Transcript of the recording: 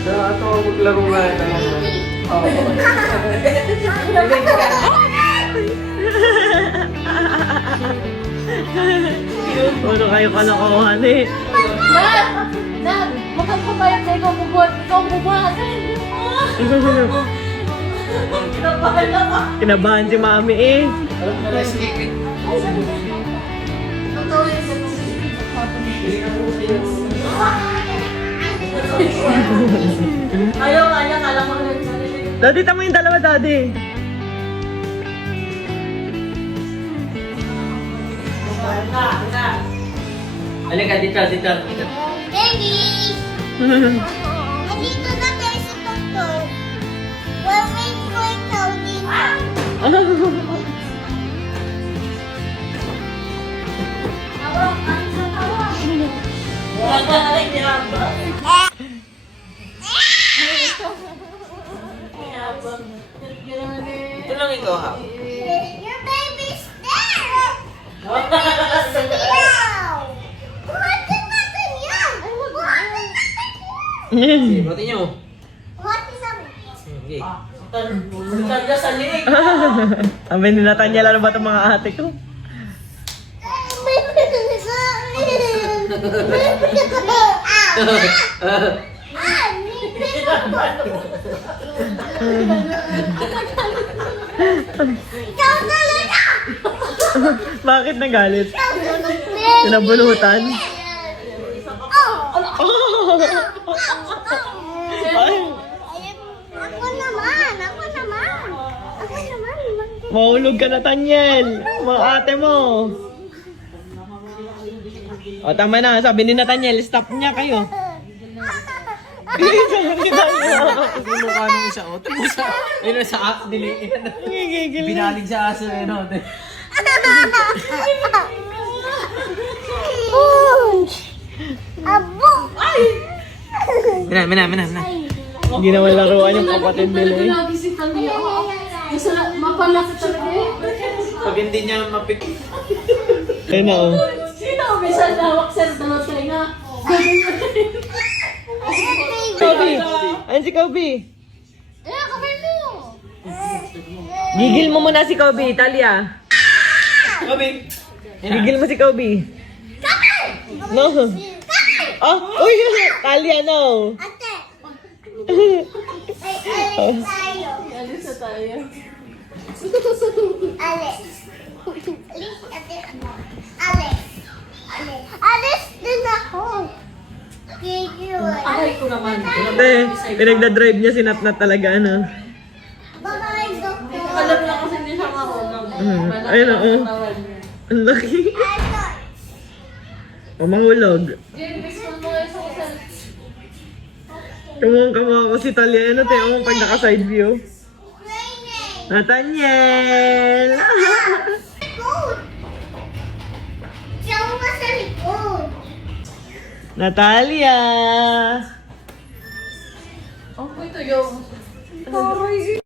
Nakakatawa maglaro nga ito. Ano kayo kalokohan eh? Dad! Magkakabayad na ikaw bubuhat. Ikaw bubuhatin. Kinabahan na ka. Kinabahan si mami eh. Alam mo na, sleeping. Totoo yun sa ayaw nga niya, kala mo rin sa nilin. Daddy, tama yung dalawa, daddy. Halika, dito. Daddy! Nandito na tayo sa doktor. We're waiting for Claudina. Tawag, ano sa tawag? Wala ka na rin niyabang. Niyabang. Ito lang ikaw, ha? Your baby's there! Meow! Buhatin natin yan! Buhatin natin yan! Sige, buti nyo. Buhatin natin. Sige. Tanda sa liig. Sabi ni Nathaniel, ano ba itong mga ate ko? Bakit nagalit? Sinabunutan? Ay, Ako naman. mahulog ka, Nathaniel. Mga ate mo. O, tama na. Sabi ni Nathaniel, stop niya kayo. Sinukha nung isa, o. Ito isa. Ayun, sa aso, Gigigil. binalig sa aso, eh, no? Abo! Mina. Hindi naman laruan yung kapatid nila eh. Lagi si Tanya. Mapalaki talaga eh. Pag hindi niya mapik... Ayun na oh. Sino ang bisa lawak sa dalawang tainga? Kobe! Ayun si Kobe! Eh, kamay mo! Gigil mo muna si Kobe, Talia. Kobe! Gigil mo si Kobe. No. Oh, uy! Talia, no. Ate! Ay, tayo. Alis na tayo. Alis. Alis, ate. Alis. Alis din ako. Aray ko naman. Hindi, pinagdadrive niya si Natnat talaga, ano. Bye, doktor. Alam na kasi hindi siya marunong. Ayun na, oh. Ang laki. O, manghulog. James, kung mo sa kusal. Kamukha ko si Talia. Ano tayo pag naka-side view? Nathaniel! Likod. Siya mo sa likod. Natalia! Oh, ito yung... Aray.